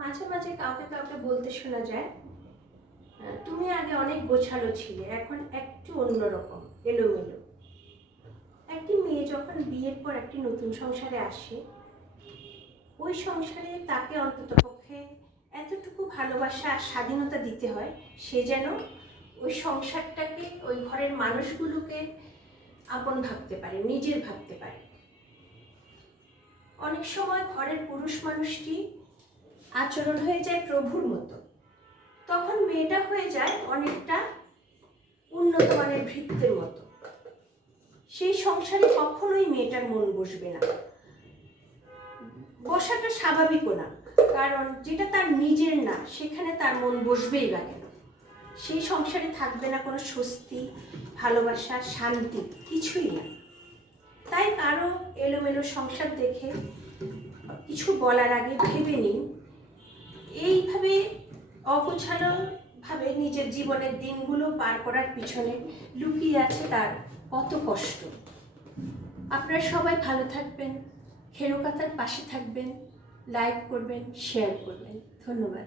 মাঝে মাঝে কাউকে কাউকে বলতে শোনা যায়, তুমি আগে অনেক গোছালো ছিলে, এখন একটু অন্যরকম, এলোমেলো। একটি মেয়ে যখন বিয়ের পর একটি নতুন সংসারে আসে, ওই সংসারে তাকে অন্ততপক্ষে এতটুকু ভালোবাসা আর স্বাধীনতা দিতে হয়, সে যেন ওই সংসারটাকে, ওই ঘরের মানুষগুলোকে আপন ভাবতে পারে, নিজের ভাবতে পারে। অনেক সময় ঘরের পুরুষ মানুষটি আচরণ হয়ে যায় প্রভুর মতো, তখন মেয়েটা হয়ে যায় অনেকটা উন্নত মানের ভৃত্যের মতো। সেই সংসারে কখনোই মেয়েটার মন বসবে না, বসাটা স্বাভাবিকও না, কারণ যেটা তার নিজের না সেখানে তার মন বসবেই বা কেন? সেই সংসারে থাকবে না কোনো স্বস্তি, ভালোবাসা, শান্তি, কিছুই না। তাই কারো এলোমেলো সংসার দেখে কিছু বলার আগে ভেবে নিন, এইভাবে অগোছালোভাবে নিজের জীবনের দিনগুলো পার করার পিছনে লুকিয়ে আছে তার কত কষ্ট। আপনারা সবাই ভালো থাকবেন, খেরোকাতার পাশে থাকবেন, লাইক করবেন, শেয়ার করবেন। ধন্যবাদ।